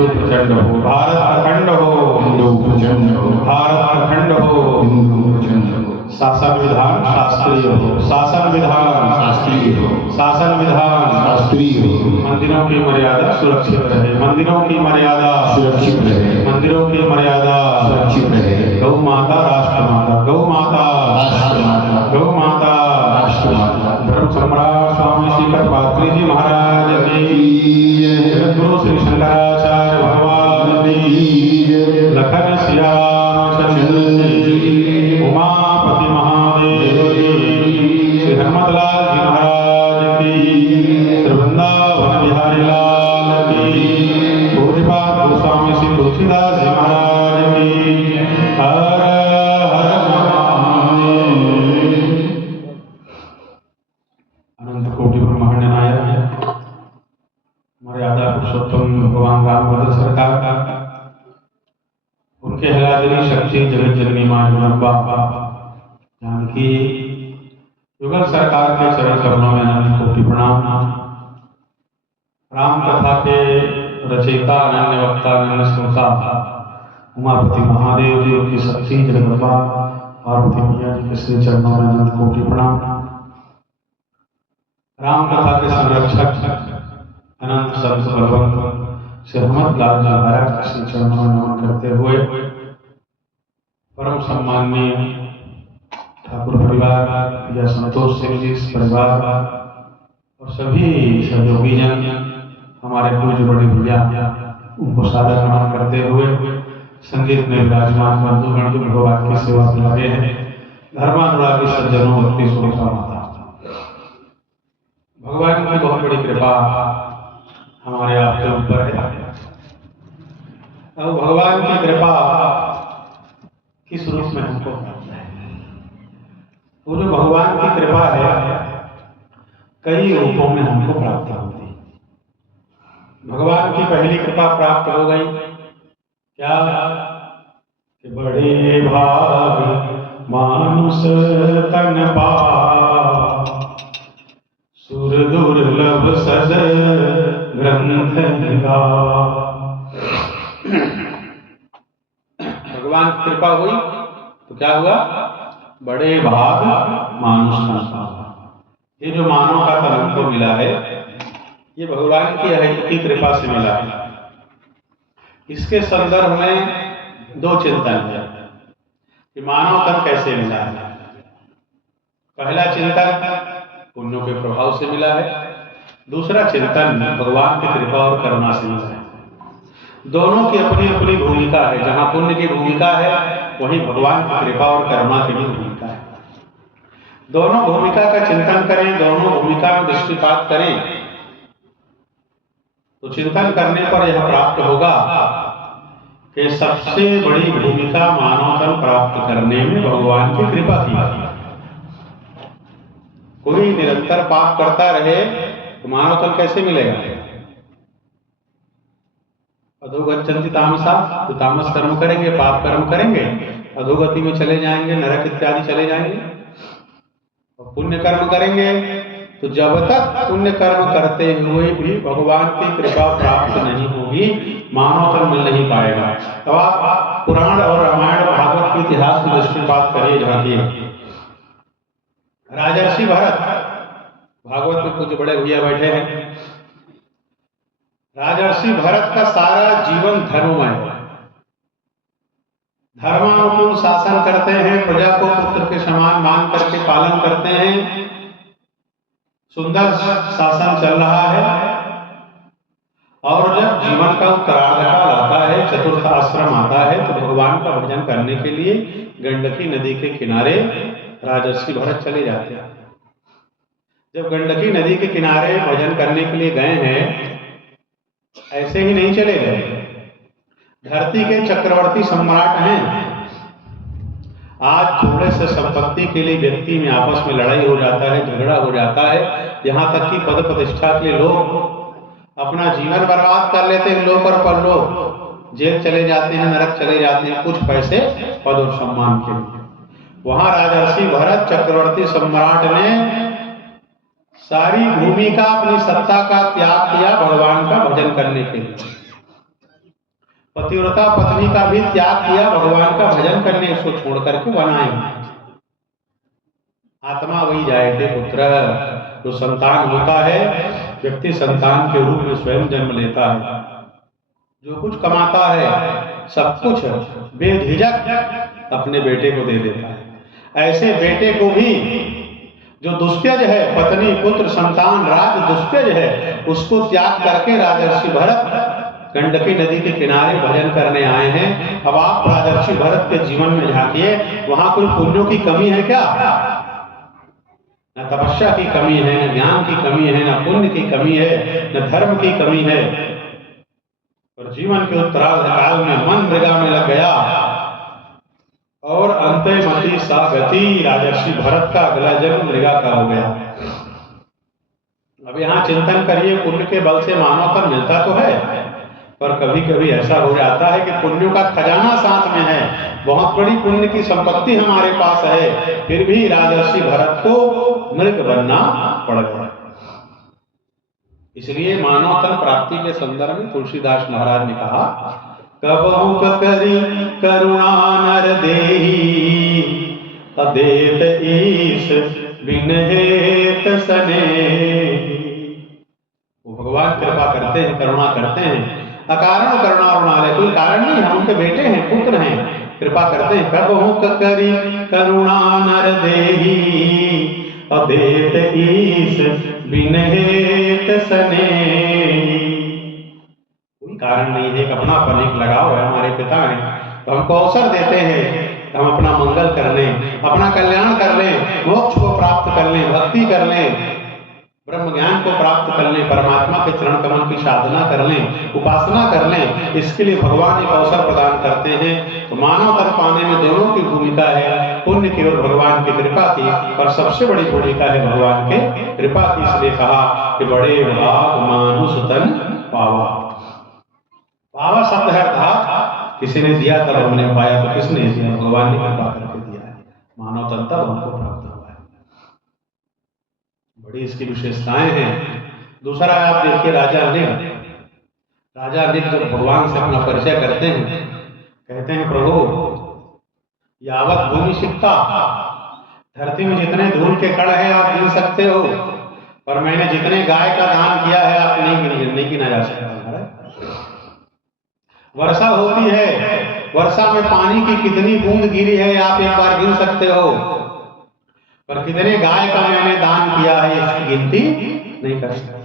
हिंदू प्रचंड हो, भारत अखंड हो, हिंदू प्रचंड हो, भारत अखंड हो, हिंदू प्रचंड हो, शासन विधान शास्त्रीय हो, शासन विधान शास्त्रीय हो, शासन विधान शास्त्रीय हो, मंदिरों की मर्यादा सुरक्षित रहे, मंदिरों की मर्यादा सुरक्षित रहे, मंदिरों की मर्यादा सुरक्षित रहे, गौ माता राष्ट्र माता, गौ माता राष्ट्र माता, गौ माता राष्ट्र माता, धर्म सम्राट स्वामी श्रीकर पात्री जी महाराज की, गुरु श्री शंकराचार्य भगवान की, लखन श्यामचंद्र जी, उमापति महादेव की, श्री हनुमतलाल जी महाराज की, श्री वृंदावन बिहारी लाल की, पूज्यपाद गोस्वामी श्री तुलसीदास जी महाराज की। हर हर महादेव। अनंत कोटि ब्रह्मांड नायक मर्यादा पुरुषोत्तम भगवान रामभद्र सरकार, उनके हलादरी शक्ति जगत जननी मां जगदम्बा जानकी, युगल सरकार के चरण कमलों में अनंत कोटि प्रणाम। राम कथा के रचयिता, अनन्य वक्ता, अनन्य श्रोता उमापति महादेव जी की शक्ति जगदम्बा पार्वती मैया जी के श्री चरणों में अनंत कोटि प्रणाम। राम कथा के संरक्षक अनंत संत बलवंत श्री हनुमतलाल जी महाराज के श्री चरणों में नमन करते हुए परम सम्माननीय ठाकुर परिवार या संतोष सिंह जी परिवार और सभी सहयोगीजन, हमारे पूज्य बड़े भैया, उनको सादर नमन करते हुए संगीत में विराजमान बंधुगण जो भगवान की सेवा में लगे हैं, धर्मानुरागी सज्जनों, भक्ति स्वरूपा माता, भगवान की बहुत बड़ी कृपा हमारे आपके ऊपर है। और भगवान की कृपा किस रूप में हमको प्राप्त है? वो जो भगवान की कृपा है कई रूपों में हमको प्राप्त होती है। भगवान की पहली कृपा प्राप्त हो गई क्या कि बड़े भाग मानुष तन पावा, सुर दुर्लभ सद ग्रंथ गावा। भगवान की कृपा हुई तो क्या हुआ? बड़े भाग मानुष तन पावा। ये जो मानव का तन हमको मिला है, ये भगवान की कृपा से मिला है। इसके संदर्भ में दो चिंतन है कि मानव तन कैसे मिला है। पहला चिंतन पुण्यों के प्रभाव से मिला है, दूसरा चिंतन भगवान की कृपा और करुणा से मिला है। दोनों की अपनी अपनी भूमिका है। जहां पुण्य की भूमिका है वहीं भगवान की कृपा और करुणा की भी भूमिका है। दोनों भूमिका का चिंतन करें, दोनों भूमिका में दृष्टिपात करें तो चिंतन करने पर यह प्राप्त होगा कि सबसे बड़ी भूमिका मानव तन प्राप्त करने में भगवान की कृपा की है। कोई निरंतर पाप करता रहे तो मानव तन कैसे मिलेगा? अधोगच्छन्ति तामसा, तो तामस कर्म करेंगे, पाप कर्म करेंगे, अधोगति में चले जाएंगे, नरक इत्यादि चले जाएंगे। और पुण्य कर्म करेंगे तो जब तक पुण्य कर्म करते हुए भी भगवान की कृपा प्राप्त नहीं होगी, मानव तन मिल नहीं पाएगा। तो आप पुराण और रामायण भागवत के इतिहास की दृष्टिपात करिए, झांकिए। राजर्षि भरत, भागवत में कुछ बड़े भैया बैठे हैं, राजर्षि भरत का सारा जीवन धर्ममय है। धर्मानुकूल शासन करते हैं, प्रजा को पुत्र के समान मान करके पालन करते हैं, सुंदर शासन चल रहा है। और जब जीवन का उत्तरार्ध काल आता है, चतुर्थ आश्रम आता है, तो भगवान का भजन करने के लिए गंडकी नदी के किनारे राजर्षि भरत चले जाते हैं। जब गंडकी नदी के किनारे भजन करने के लिए गए हैं, ऐसे ही नहीं चले गए। धरती के चक्रवर्ती सम्राट हैं। आज थोड़े से संपत्ति के लिए व्यक्ति में आपस में लड़ाई हो जाता है, झगड़ा हो जाता है, यहाँ तक कि पद प्रतिष्ठा के लिए लोग अपना जीवन बर्बाद कर लेते हैं। लोग और परलोक, जेल चले जाते हैं, नरक चले जाते हैं, कुछ पैसे पद और सम्मान के लिए। वहां राजर्षि भरत चक्रवर्ती सम्राट ने सारी भूमि का, अपनी सत्ता का त्याग किया भगवान का भजन करने के लिए। पतिव्रता पत्नी का भी त्याग किया, भगवान का भजन करने उसको छोड़ करके बनाए। आत्मा वही जाए थे पुत्र। जो संतान होता है, व्यक्ति संतान के रूप में स्वयं जन्म लेता है। जो कुछ कमाता है सब कुछ बेझिझक अपने बेटे को दे देता है। ऐसे बेटे को भी जो दुष्प्यज है, पत्नी पुत्र संतान राज दुष्प्यज है, उसको त्याग करके राजर्षि भरत गंडकी नदी के किनारे भजन करने आए हैं। अब आप राजर्षि भरत के जीवन में झांकिए, वहां कोई पुण्यों की कमी है क्या? न तपस्या की कमी है, न ज्ञान की कमी है, न पुण्य की कमी है, न धर्म की कमी है। और जीवन के उत्तरार्ध काल में मन मृगा में लग गया और अंते मति सा गति, राजर्षि भरत का अगला जन्म मृगा का हो गया। अब यहाँ चिंतन करिए, पुण्य के बल से मानव तन मिलता तो है, पर कभी कभी ऐसा हो जाता है कि पुण्यों का खजाना साथ में है, बहुत बड़ी पुण्य की संपत्ति हमारे पास है, फिर भी राजर्षि भरत को मृग बनना पड़ गया। इसलिए मानव तन प्राप्ति के संदर्भ में तुलसीदास महाराज ने कहा, कबहु करी करुणा नर देहि, अदेत ईश बिन हेत स्नेहि। वो भगवान कृपा करते हैं, करुणा करते हैं, अकारण करुणा उड़ाले, कोई कारण नहीं, हम उनके बेटे हैं, पुत्र हैं, कृपा करते हैं। कबहु करी करुणा नर देहि, अदेत ईश बिन हेत स्नेहि। कोई कारण नहीं है, एक अपनापन एक लगाव है, हमारे पिता हैं तो हमको अवसर देते हैं, हम अपना मंगल कर लें, अपना कल्याण कर लें, मोक्ष को प्राप्त कर लें, भक्ति कर लें, ब्रह्म ज्ञान को प्राप्त कर लें, परमात्मा के चरण कमल की साधना कर लें, उपासना कर लें। इसके लिए भगवान एक अवसर प्रदान करते हैं। तो मानव तन पाने में दोनों की भूमिका है, पुण्य की और भगवान की कृपा की, और सबसे बड़ी भूमिका है भगवान के कृपा की। इसलिए कहा कि बड़े भाग मानुष तन पावा। पावा शब्द है अर्थात किसी ने दिया तब हमने पाया, तो किसने दिया? भगवान ने कृपा करके दिया है, मानव तन तब हमको प्राप्त हुआ है। बड़ी इसकी विशेषताएं हैं। दूसरा आप देखिए, राजा अनेक जब भगवान से अपना परिचय करते हैं, कहते हैं प्रभु यावत भूमि सिक्ता, धरती में जितने धूल के कण हैं आप गिन सकते हो, पर मैंने जितने गाय का दान किया है आप नहीं गिना जा सकता। वर्षा होती है, वर्षा में पानी की कितनी बूंद गिरी है आप एक बार गिन सकते हो, पर कितने गाय का मैंने दान किया है इसकी गिनती नहीं कर सकते।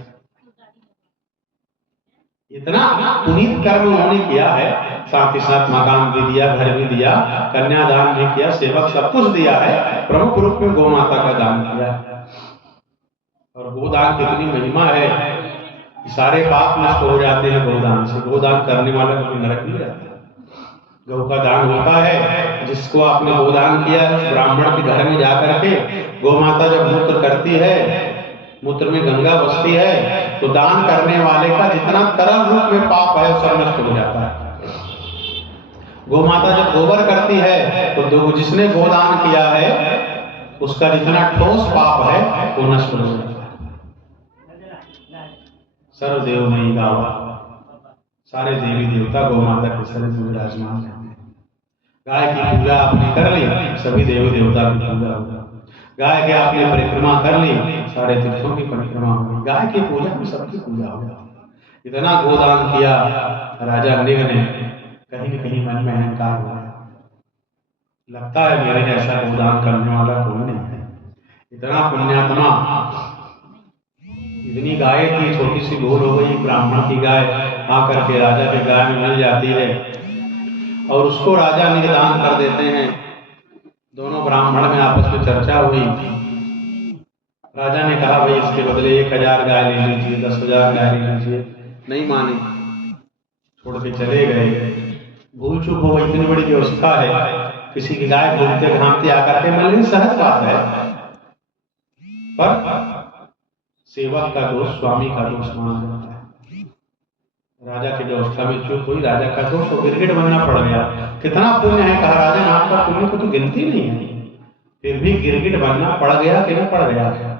इतना पुनीत कर्म उन्होंने किया है, साथ ही साथ मकान भी दिया, घर भी दिया, कन्यादान भी किया, सेवक सब कुछ दिया है, प्रमुख रूप में गौ माता का दान किया है। और गोदान कितनी महिमा है, सारे पाप नष्ट हो जाते हैं गोदान से। गोदान करने वाला कभी नरक नहीं जाता। गौ का दान होता है, जिसको आपने गोदान किया है, ब्राह्मण के घर में जाकर के गौ माता जब मूत्र करती है, मूत्र में गंगा बसती है, तो दान करने वाले का जितना तरल रूप में पाप है सब नष्ट हो जाता है। गौ माता जब गोबर करती है तो जिसने गोदान किया है उसका जितना ठोस पाप है वो नष्ट हो जाता है। सर्वदेव नहीं गावा, सारे देवी देवता गौ माता के शरीर में विराजमान रहते हैं। गाय की पूजा आपने कर ली, सभी देवी देवता की पूजा होगा। गाय के आपने परिक्रमा कर ली, सारे तीर्थों की परिक्रमा होगी। गाय की पूजा में सबकी पूजा होगी। इतना गोदान किया राजा निग ने, कहीं न कहीं मन में अहंकार हुआ, लगता है मेरे जैसा गोदान करने वाला कोई नहीं है। इतना पुण्यात्मा, इतनी गाय की छोटी सी भूल हो गई, ब्राह्मण की गाय आकर के राजा के गाय में मिल जाती है और उसको राजा निगदान कर देते हैं। दोनों ब्राह्मण में आपस में चर्चा हुई। राजा ने कहा भाई इसके बदले 1000 गाय ले लीजिए, 10,000 गाय ले लीजिए। नहीं माने, छोड़ के चले गए। भूल चूक हो गई, इतनी बड़ी व्यवस्था है, किसी की गाय घूमते घामते आकर के मिलनी सहज बात है, पर सेवक का दोष स्वामी का दोष माना जाता है। राजा की व्यवस्था में चूक हुई, राजा का दोष, तो गिरगिट बनना पड़ गया। कितना पुण्य है, कहा राजा ने आपका पुण्य को तो गिनती नहीं है, फिर भी गिरगिट बनना पड़ गया कि नहीं पड़ गया।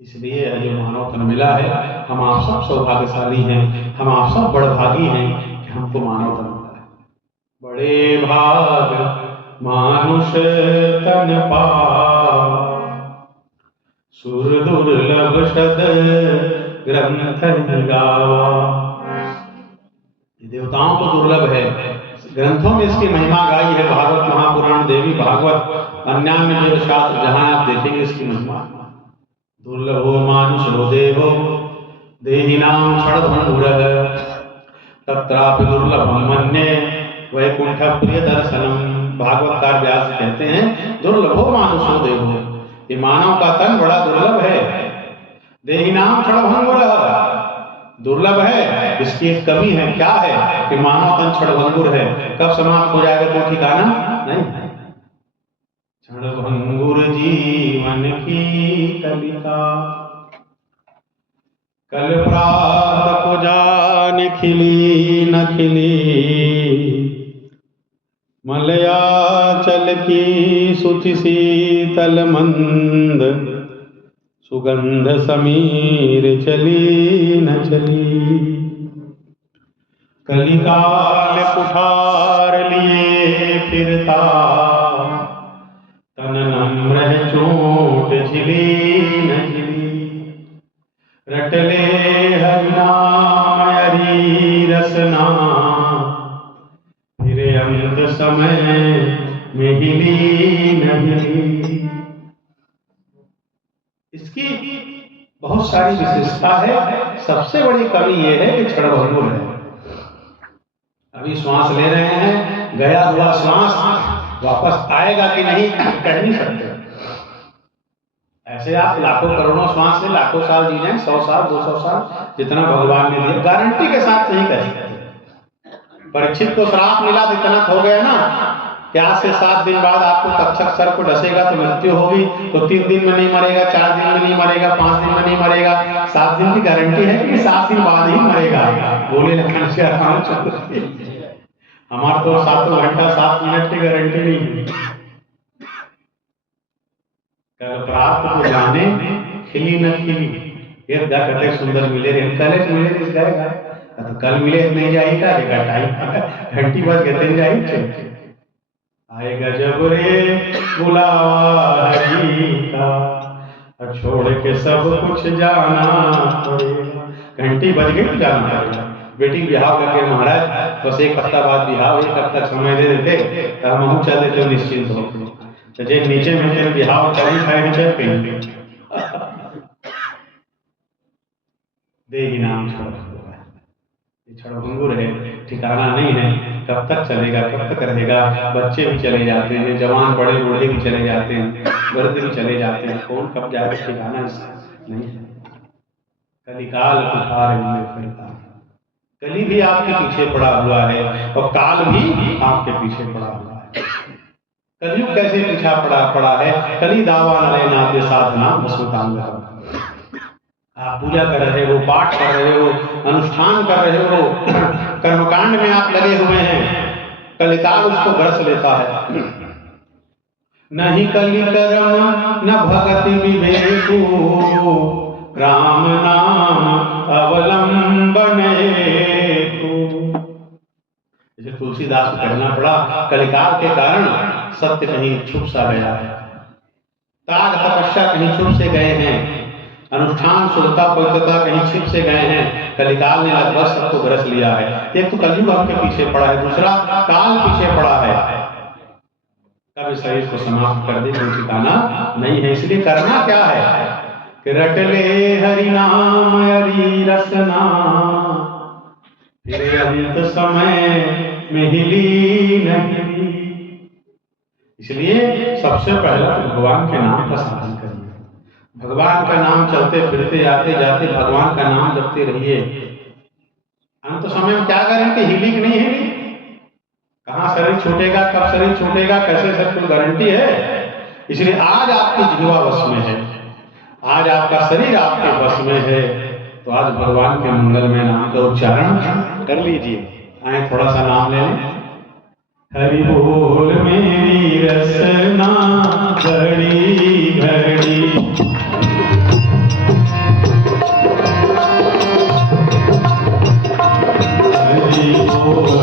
इसलिए जो मानव तन मिला है, हम आप सब सौभाग्यशाली हैं, हम आप सब बड़भागी हैं कि हमको मानव तन मिला है। बड़े भाग मानुष तन पावा, सुर दुर्लभ शद ग्रंथ गावा। देवताओं को दुर्लभ है, ग्रंथों में इसकी महिमा गाई है, भागवत महापुराण, देवी भागवत, अन्यान्य वेद शास्त्र, जहां आप देखेंगे इसकी महिमा। दुर्लभो मानुषो देहो देहिनाम क्षणभंगुरः, तत्रापि दुर्लभम मन्ये वैकुंठ प्रिय दर्शनम। भागवतकार व्यास कहते हैं दुर्लभो मानुषो देहो, ये मानव का तन बड़ा दुर्लभ है। देहिनाम क्षणभंगुरः, दुर्लभ है, इसकी एक कमी है, क्या है कि मानव तन क्षणभंगुर है, कब समाप्त हो जाएगा कोई ठिकाना नहीं। क्षणभंगुर जीवन की कलिका, कल प्रात को जान खिली न खिली, मलयाचल की सुति शीतल मंद, सुगंध समीर चली न चली। कलिकाल कुठार लिए फिरता, तन नम्र चोट झिली न झिली। रटले हरिनाम हरि रसना, फिर अंत समय में हिली न हिली। इसकी बहुत सारी विशेषता है, सबसे बड़ी कमी यह है कि क्षणभंगुर है। अभी श्वास ले रहे हैं, गया हुआ श्वास वापस आएगा कि नहीं कह नहीं सकते। ऐसे आप लाखों करोड़ों श्वास से लाखों साल जी जाए, 100 साल 200 साल, जितना भगवान ने दिया, गारंटी के साथ नहीं कह सकते। परीक्षित को श्राप मिला तो इतना हो गया ना कि आज से 7 दिन बाद आपको तक्षक सर को डसेगा तो मृत्यु होगी, तो 3 दिन में नहीं मरेगा, 4 दिन में नहीं मरेगा, 5 दिन में नहीं मरेगा, 7 दिन की गारंटी है कि 7 दिन बाद ही मरेगा। बोले लखन से आराम चल, हमारा तो 7 घंटा 7 मिनट की गारंटी नहीं है। कल प्राप्त को जाने खिली न खिली, ये कहते सुंदर मिले रे, कल मिले किस जाएगा, तो कल मिले नहीं जाएगा, टाइम घंटी बज गए जाएगी। आएगा जब रे बुलावा हरि का, छोड़ के सब कुछ जाना पड़ेगा। घंटी बज गई तो जाना पड़ेगा। बेटी बिहाव करके महाराज बस 1 हफ्ता बाद बिहाव, 1 हफ्ता समय दे देते तो हम चल देते निश्चिंत होकर। जे नीचे में तेरे बिहाव कभी खाए चल पे देही नाम क्षणभंगुर है, ठिकाना नहीं है, कब तक चलेगा, कब तक रहेगा। बच्चे भी चले जाते हैं, जवान बड़े बूढ़े भी चले जाते हैं, वृद्ध भी चले जाते हैं, कौन कब जाए ठिकाना नहीं है। कलिकाल कुठार लिए फिरता, कली भी आपके पीछे पड़ा हुआ है और काल भी आपके पीछे पड़ा हुआ है। कलयुग कैसे पीछा पड़ा है, कली दावा नले नाते साधना वसुतांग। आप पूजा कर रहे हो, पाठ कर रहे हो, अनुष्ठान कर रहे हो, कर्मकांड में आप लगे हुए हैं, कलिकाल उसको ग्रस लेता है। नहीं कलि कर्म न भगति विवेकु, राम नाम अवलंबन हेतु। जैसे तुलसीदास को कहना पड़ा, कलिकाल के कारण सत्य कहीं छुप सा गया है, त्याग तपस्या कहीं छुप से गए हैं, अनुष्ठान शुद्धता पवित्रता कहीं छिप से गए हैं। कलिकाल ने लगभग सबको ग्रस लिया है। एक तो कलयुग आपके पीछे पड़ा है, दूसरा काल पीछे पड़ा है। कब शरीर को समाप्त कर दे कोई ठिकाना नहीं है। इसलिए करना क्या है कि रटले हरि नाम हरि रसना, फिर अंत समय में हिली नहीं। इसलिए सबसे पहला तो भगवान के नाम का साधन करिए। भगवान का नाम चलते फिरते आते जाते भगवान का नाम जपते रहिए। अंत समय में क्या गारंटी, हिली कि नहीं हिली, कहाँ शरीर छूटेगा, कब शरीर छूटेगा, कैसे सब कुछ गारंटी है। इसलिए आज आपकी जिह्वा वश में है, आज आपका शरीर आपके वश में है, तो आज भगवान के मंगलमय नाम का उच्चारण कर लीजिए। आए थोड़ा सा नाम ले लें। हरि बोल मेरी रसना घड़ी घड़ी, हरि बोल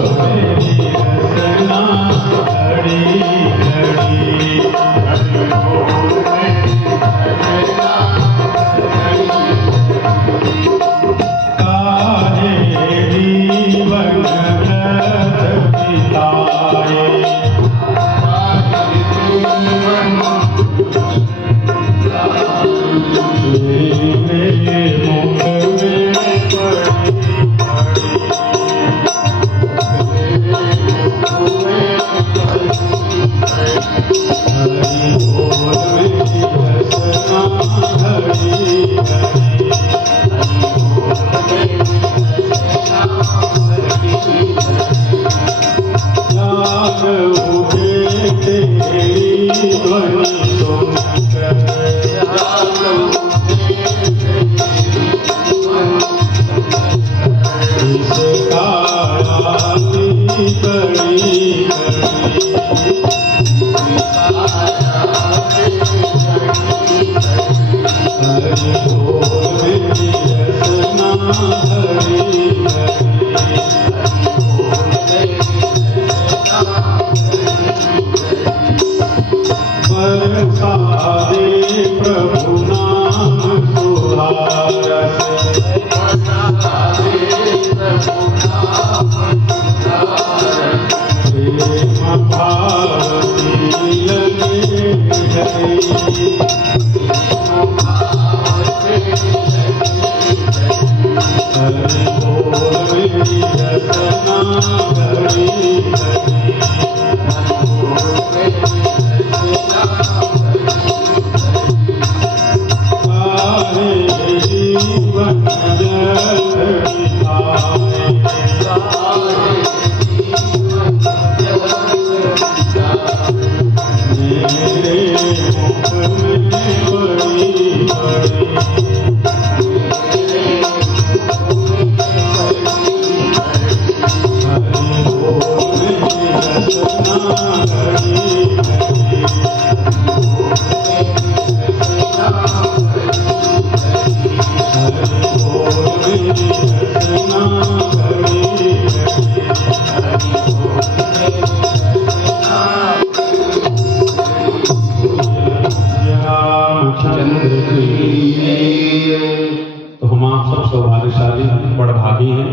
तो हम आप सब सौभाग्यशाली बड़भागी हैं।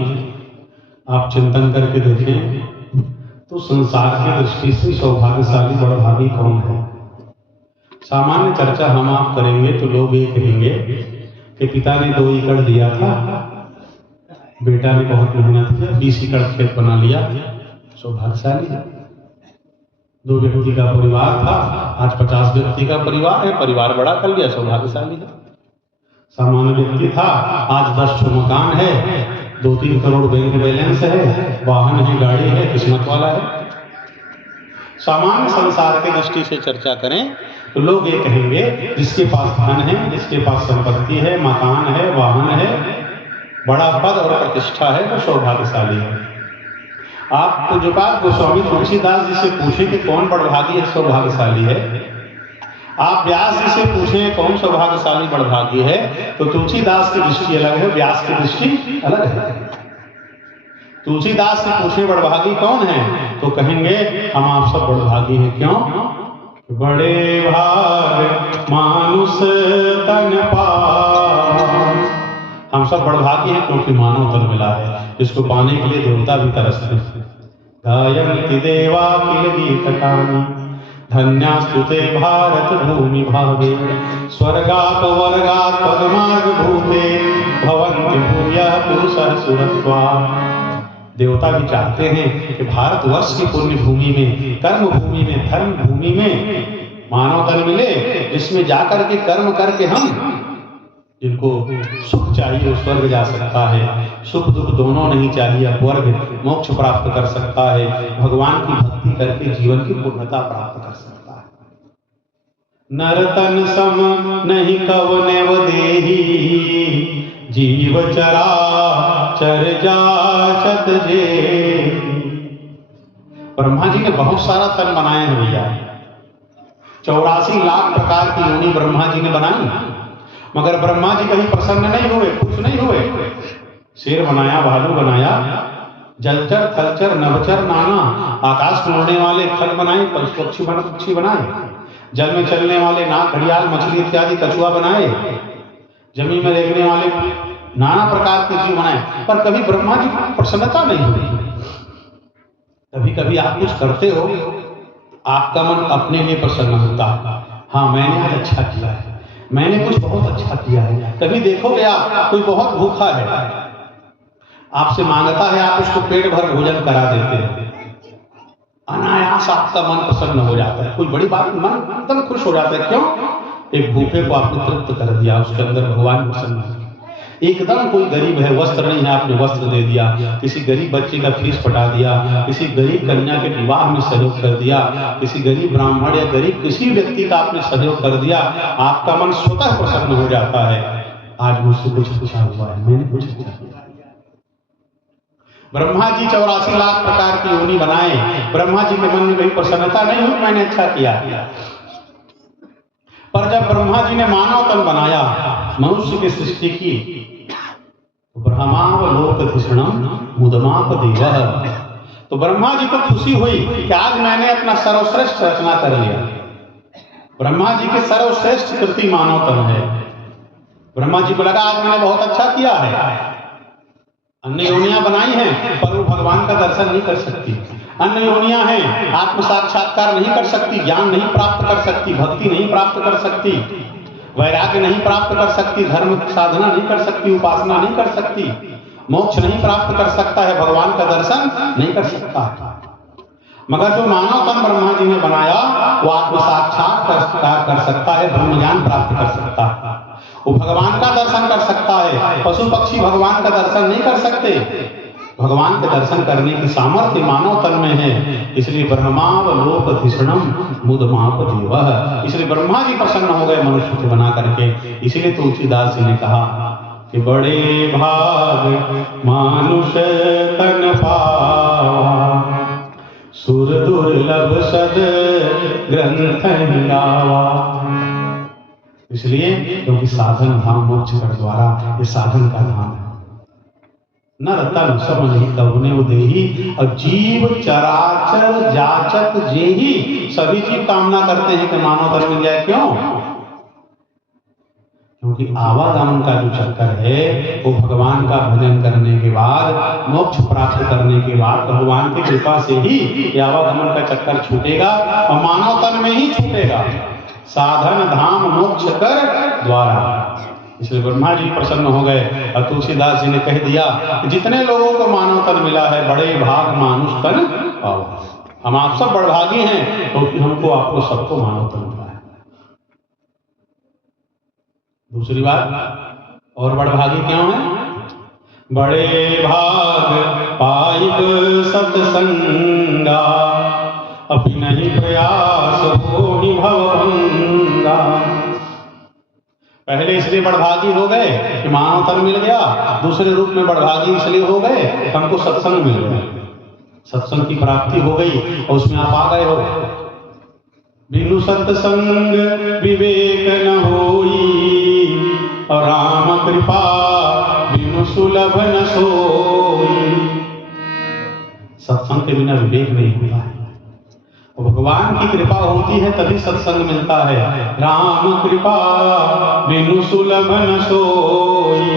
आप चिंतन करके देखें तो संसार की दृष्टि से सौभाग्यशाली बड़भागी कौन है। सामान्य चर्चा हम आप करेंगे तो लोग ये कहेंगे कि पिता ने 2 एकड़ दिया था, बेटा ने बहुत मेहनत किया, 20 एकड़ खेत बना लिया, सौभाग्यशाली है। 2 व्यक्ति का परिवार था, आज 50 व्यक्ति का परिवार है, परिवार बड़ा कर लिया, सौभाग्यशाली है। सामान्य व्यक्ति था, आज 10 मकान है, 2-3 करोड़ बैंक बैलेंस है, वाहन है, गाड़ी है, किस्मत वाला है। सामान्य संसार की दृष्टि से चर्चा करें तो लोग ये कहेंगे जिसके पास धन है, जिसके पास संपत्ति है, मकान है, वाहन है, बड़ा पद और प्रतिष्ठा है, वो सौभाग्यशाली है। आप पूज्यपाद गोस्वामी तुलसीदास जी से पूछें कि कौन बड़भागी है, सौभाग्यशाली है। आप व्यास जी से पूछें कौन सौभाग्यशाली बड़भागी है, तो तुलसीदास की दृष्टि अलग है, व्यास की दृष्टि अलग है। तुलसीदास से पूछे बड़भागी कौन है, तो कहेंगे हम आप सब बड़भागी हैं। क्यों? बड़े भाग मानुष तन पाए। हम सब बड़भागी हैं क्योंकि मानव तन मिला है, इसको पाने के लिए देवता भी तरसते हैं। गायन्ति देवा किल गीतकानि धन्यास्तुते भारत भूमि भागे स्वर्गात् वर्गात् पदमार्ग भूते भवन्ति भूयः पुरुषः सुरत्वात्। देवता भी चाहते हैं कि भारतवर्ष की पुण्य भूमि में, कर्म भूमि में, धर्म भूमि में मानव तन मिले, जिसमें जाकर के कर्म करके हम जिनको सुख चाहिए वो स्वर्ग जा सकता है, सुख दुख दोनों नहीं चाहिए, अपवर्ग मोक्ष प्राप्त कर सकता है, भगवान की भक्ति करके जीवन की पूर्णता प्राप्त कर सकता है। नरतन सम नहीं कवनेव देही जीव चरा चर जाचत जे। ब्रह्मा जी ने बहुत सारा तन बनाए हैं भैया, 84 लाख प्रकार की योनि ब्रह्मा जी ने बनाई, मगर ब्रह्मा जी कहीं प्रसन्न नहीं हुए, खुश नहीं हुए। शेर बनाया, भालू बनाया, जलचर थलचर नभचर नाना, आकाश में उड़ने वाले खल बनाए, पक्षी बनाए, जल में चलने वाले नाग घड़ियाल मछली इत्यादि कछुआ बनाए, जमीन में रेंगने वाले नाना प्रकार के जीव बनाए, पर कभी ब्रह्मा जी को प्रसन्नता नहीं हुई। कभी कभी आप कुछ करते हो, आपका मन अपने लिए प्रसन्न होता है, हाँ मैंने आज अच्छा किया है, मैंने कुछ बहुत अच्छा किया है। कभी देखोगे आप कोई बहुत भूखा है, आपसे मांगता है, आप उसको पेट भर भोजन करा देते हैं, अनायास आपका मन प्रसन्न हो जाता है, कोई बड़ी बात मन एकदम खुश हो जाता है। क्यों? एक भूखे को आपने तृप्त कर दिया, उसके अंदर भगवान प्रसन्न है। एकदम कोई गरीब है, वस्त्र नहीं है, आपने वस्त्र दे दिया, किसी गरीब बच्चे का फीस पटा दिया, किसी गरीब कन्या के विवाह में सहयोग कर दिया, किसी गरीब ब्राह्मण या गरीब किसी व्यक्ति का आपने सहयोग कर दिया, आपका मन स्वतः प्रसन्न हो जाता है। आज मुझसे कुछ अच्छा हुआ है, मैंने कुछ अच्छा किया। ब्रह्मा जी 84 लाख प्रकार की योनि बनाए, ब्रह्मा जी के मन में कहीं प्रसन्नता नहीं हुई, मैंने अच्छा किया। पर जब ब्रह्मा जी ने मानव तन बनाया, मनुष्य की सृष्टि की, ब्रह्मावलोकधिषणम मुदमाप देवः, तो ब्रह्मा जी को खुशी हुई कि आज मैंने अपना सर्वश्रेष्ठ रचना कर लिया। ब्रह्मा जी के सर्वश्रेष्ठ कृति मानव तन है। ब्रह्मा जी को लगा आज मैंने बहुत अच्छा किया है। अन्य योनियां बनाई हैं पर वो भगवान का दर्शन नहीं कर सकती, अन्य योनियां हैं आत्म साक्षात्कार नहीं कर सकती, ज्ञान नहीं प्राप्त कर सकती, भक्ति नहीं प्राप्त कर सकती, वैराग्य नहीं प्राप्त कर सकती, धर्म साधना नहीं कर सकती, उपासना नहीं कर सकती। मोक्ष नहीं प्राप्त कर सकता है, भगवान का दर्शन नहीं कर सकता। मगर जो मानव तन ब्रह्मा जी ने बनाया वो आत्म साक्षात्कार कर सकता है, ब्रह्म ज्ञान प्राप्त कर सकता है, वो भगवान का दर्शन कर सकता है। पशु पक्षी भगवान का दर्शन नहीं कर सकते। भगवान के दर्शन करने की सामर्थ्य मानव तन में है। इसलिए ब्रह्मावलोकधिषणम मुदमाप देवः, इसलिए ब्रह्मा जी प्रसन्न हो गए मनुष्य को बना करके। इसीलिए तुलसीदास जी ने कहा कि बड़े भाग मानुष तन पावा, सुर दुर्लभ सद ग्रंथ गावा। इसलिए क्योंकि साधन धाम मोक्ष कर द्वारा, ये साधन का धाम है। नर तन सब नहीं कवने उदेही, और जीव चराचर जाचक जेही, सभी जीव कामना करते हैं कि मानव तन मिल जाए। क्यों? क्योंकि आवागमन का जो चक्कर है वो भगवान का भजन करने के बाद, मोक्ष प्राप्त करने के बाद भगवान की कृपा से ही ये आवागमन का चक्कर छूटेगा और मानव तन में ही छूटेगा, साधन धाम मोक्ष कर द्वारा। इसलिए ब्रह्मा जी प्रसन्न हो गए और तुलसीदास जी ने कह दिया कि जितने लोगों को मानव तन मिला है, बड़े भाग मानुष तन पाओ। हम आप सब बड़भागी हैं क्योंकि हमको आपको सबको मानव तन मिला है। दूसरी बात, और बड़भागी क्यों है? बड़े भाग पाइब सत्संगा, अभी नहीं प्रयास हो ही भवभंगा। पहले इसलिए बड़भागी हो गए कि मानव तन मिल गया, दूसरे रूप में बड़भागी इसलिए हो गए हमको सत्संग मिल गया, सत्संग की प्राप्ति हो गई और उसमें आप आ गए हो। बिनु सत्संग विवेक न होई, और राम कृपा बिनु सुलभ न सोई। सत्संग के बिना विवेक नहीं होता है, भगवान की कृपा होती है तभी सत्संग मिलता है। राम कृपा बिनु सुलभ न सोई।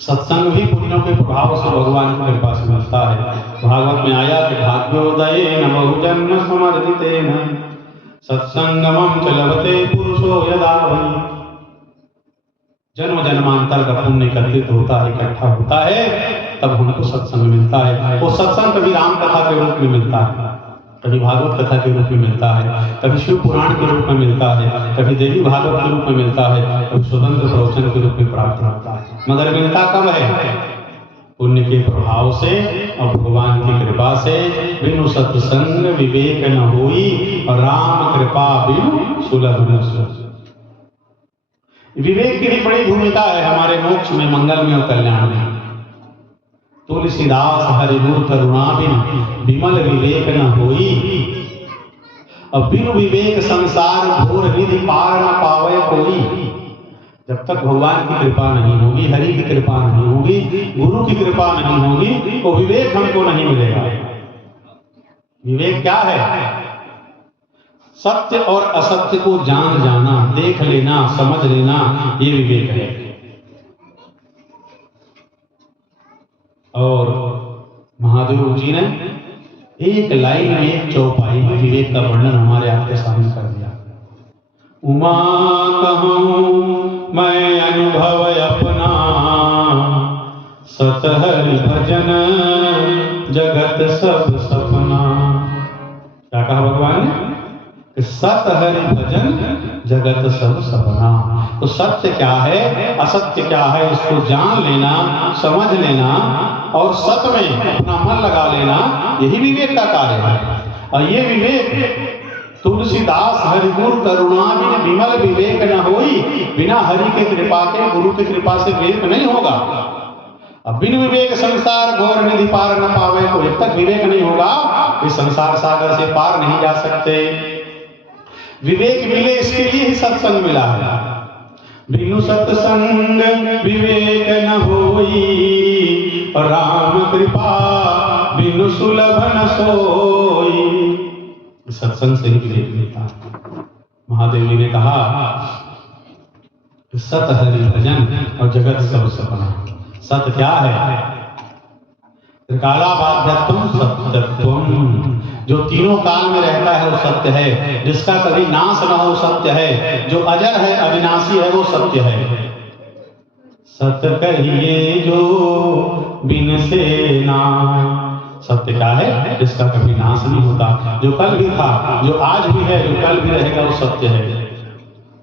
सत्संग भी पुण्यों के प्रभाव से भगवान की कृपा से मिलता है। भागवत में आया कि भाग्योदय न बहुजन्म समर्दिते न सत्संगमम च लभते पुरुषो यदा वै। जन्म जन्मांतर का पुण्य एकत्रित होता है, इकट्ठा होता है, तब हमको सत्संग मिलता है। वो सत्संग कभी राम कथा के रूप में मिलता है, कभी भागवत कथा के रूप में मिलता है, कभी शिव पुराण के रूप में मिलता है, कभी देवी भागवत के रूप में मिलता है, कभी स्वतंत्र प्रवचन के रूप में प्राप्त होता है। मगर मिलता कब है? पुण्य के प्रभाव से और भगवान की कृपा से। बिनु सत्संग विवेक न होई, और राम कृपा बिनु सुलभ न सोई। विवेक की भी बड़ी भूमिका है हमारे मोक्ष में, मंगल में और कल्याण में। तुलसीदास हरिगुर करुणा बिन विमल विवेक न होई, और बिनु विवेक संसार घोर निधि पार न पावे कोई। जब तक भगवान की कृपा नहीं होगी, हरि की कृपा नहीं होगी, गुरु की कृपा नहीं होगी, तो विवेक हमको नहीं मिलेगा। विवेक क्या है? सत्य और असत्य को जान जाना, देख लेना, समझ लेना, ये विवेक है। और महादेव जी ने एक लाइन में, एक चौपाई में विवेक का वर्णन हमारे आपके सामने कर दिया। उमा कहूं मैं अनुभव अपना, सतहरि भजन जगत सब सपना। क्या कहा भगवान ने? सत हरि भजन जगत सब सपना। तो सत्य क्या है, असत्य क्या है, इसको जान लेना, समझ लेना और सत्य में अपना मन लगा लेना, यही विवेक का कार्य है। और ये विवेक तुलसीदास हरिगुर करुणा बिन विमल विवेक न होई, बिना हरि के कृपा के, गुरु की कृपा से विवेक नहीं होगा। अब बिन विवेक संसार घोर निधि पार न पावे, तो जब तक विवेक नहीं होगा इस संसार सागर से पार नहीं जा सकते। विवेक मिले इसके लिए ही सत्संग मिला है। बिनु सत्संग विवेक न होई, और राम कृपा बिनु सुलभ न सोई। सत्संग से ही विवेक मिलता। महादेव जी ने कहा सत हरि भजन और जगत सब सपना। सत्य क्या है? त्रिकालाबाध्यत्वम सत्यत्वम। जो तीनों काल में रहता है वो सत्य है, जिसका कभी नाश न हो सत्य है, जो अजर है, अविनाशी है, वो सत्य है। सत कहिए जो बिन से नाय। सत्य क्या है? जिसका कभी नाश नहीं होता, जो कल भी था, जो आज भी है, जो कल भी रहेगा, वो सत्य है।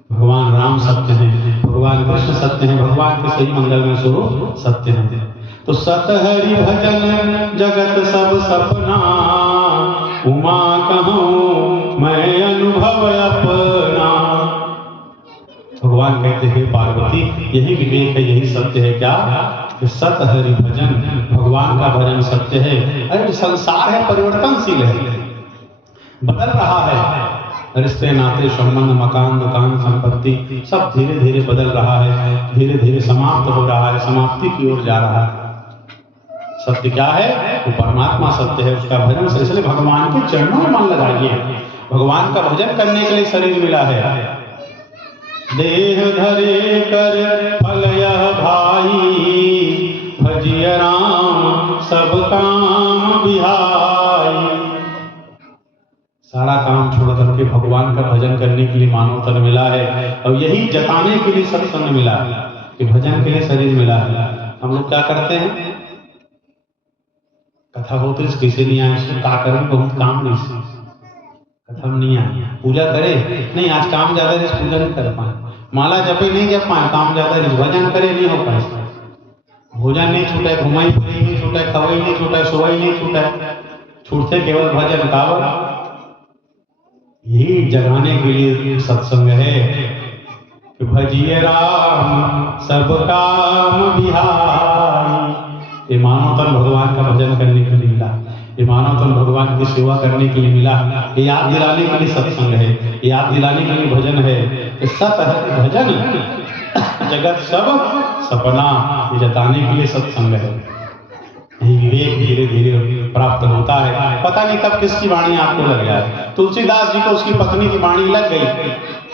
भगवान राम सत्य हैं, भगवान कृष्ण सत्य हैं, भगवान के सही मंगलमय स्वरूप सत्य हैं। तो सत हरि भजन जगत सब सपना, उमा कहूँ मैं अनुभव अपना। भगवान कहते हैं पार्वती, यही विवेक है, यही सत्य है। क्या? कि सत हरि भजन, भगवान का भजन सत्य है। अरे संसार है, परिवर्तनशील है, बदल रहा है। रिश्ते नाते संबंध मकान दुकान संपत्ति सब धीरे धीरे बदल रहा है, धीरे धीरे समाप्त हो रहा है, समाप्ति की ओर जा रहा है। सत्य क्या है? वो परमात्मा सत्य है, उसका भजन से। इसलिए भगवान के चरणों में मन लगाइए। भगवान का भजन करने के लिए शरीर मिला है। देह धरे कर फल यह भाई, भजिय राम सब काम बिहाई। सारा काम छोड़ करके भगवान का भजन करने के लिए मानव तन मिला है, और यही जताने के लिए सत्संग मिला है कि भजन के लिए शरीर मिला है। हम लोग क्या करते हैं? कथा होती है, कैसे नहीं आए, इसको क्या करें, बहुत काम नहीं, कथा में नहीं आए, पूजा करे नहीं, आज काम ज्यादा है, पूजा नहीं कर पाए, माला जपे नहीं जप पाए, काम ज्यादा है, भजन करे नहीं हो पाए, भोजन नहीं छूटे, घुमाई फिरी नहीं छूटे, खवाई नहीं छूटे, सोवाई नहीं छूटे, छूटते केवल भजन कावर। यही जगाने के लिए सत्संग है कि भजिए राम सब काम बिहाई। ये मानव तन भगवान का भजन करने के लिए मिला, ये मानव तन भगवान की सेवा करने के लिए मिला। ये याद दिलाने के लिए सत्संग है, ये याद दिलाने के लिए भजन है। सत हरि भजन जगत सब सपना, ये जताने के लिए सत्संग है। यही विवेक धीरे धीरे प्राप्त होता है। पता नहीं कब किसकी वाणी आपको लग जाए। तुलसीदास जी को उसकी पत्नी की वाणी लग गई,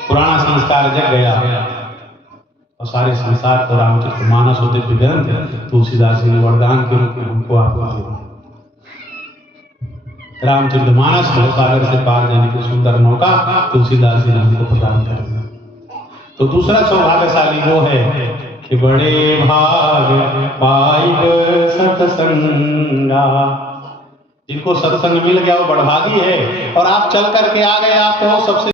पुराना संस्कार जग गया, और सारे संसार को रामचरितमानस होते ग्रंथ तुलसीदास जी ने वरदान के रूप में हमको आपको दिया। रामचरितमानस भवसागर से पार जाने की सुंदर मौका तुलसीदास जी ने हमको प्रदान कर दिया। तो दूसरा सौभाग्यशाली वो है कि बड़े भाग पाइब सत्संगा। जिनको सत्संग मिल गया वो बड़भागी है, और आप चल करके आ गए, आप तो सबसे